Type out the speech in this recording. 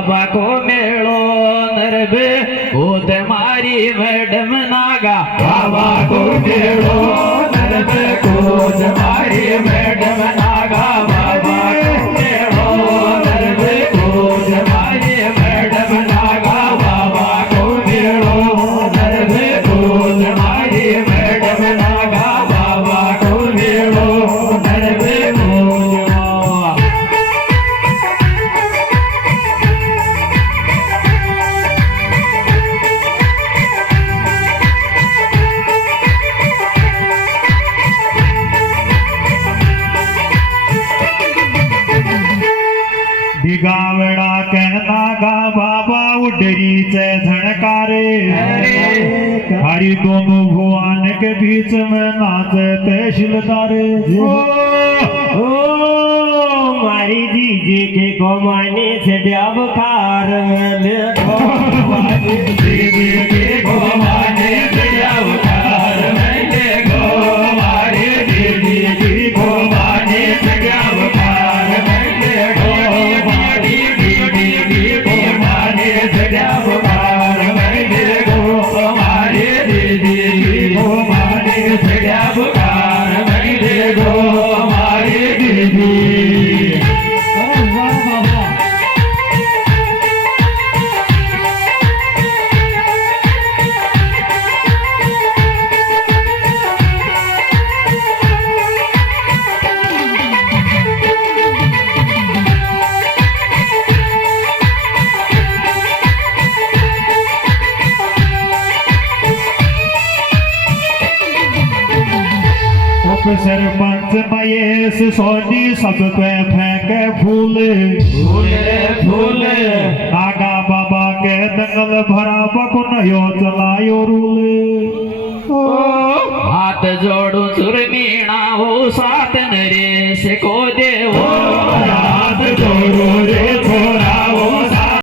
बाबा को मेलो नरबे भूत मारी मैडम नागा बाबा को मेलो नरबे भूत मारी मैडम नागा बाबा को मेलो नरबे भूत मारी मैडम नागा बाबा को मेलो नरबे भूत मारी मैडम नागा बाबा को मेलो नरबे दिगावड़ा कहना गा बाबा उडरीचे झणकारे हरि दोनों भुवन के बीच में नाचते शिलदारे ओ मारी जीजी के गोमाने से द्यावकार दीदी के गोमाने से द्यावकार मैंने गो मारे दीदी की गोमाने से द्यावकार मैंने गो मारी दीदी की गोमाने से द्यावकार मैंने गो मारे दीदी की गोमाने से द्यावकार मैंने गो मारे दीदी सरपंच मयेश सोनी सब पे फेंके फूल फूल नागा बाबा के दंगल भरा बकुनयो चलायो रूल हाथ जोड़ू सुरमीणा हो सात नरेश को देवो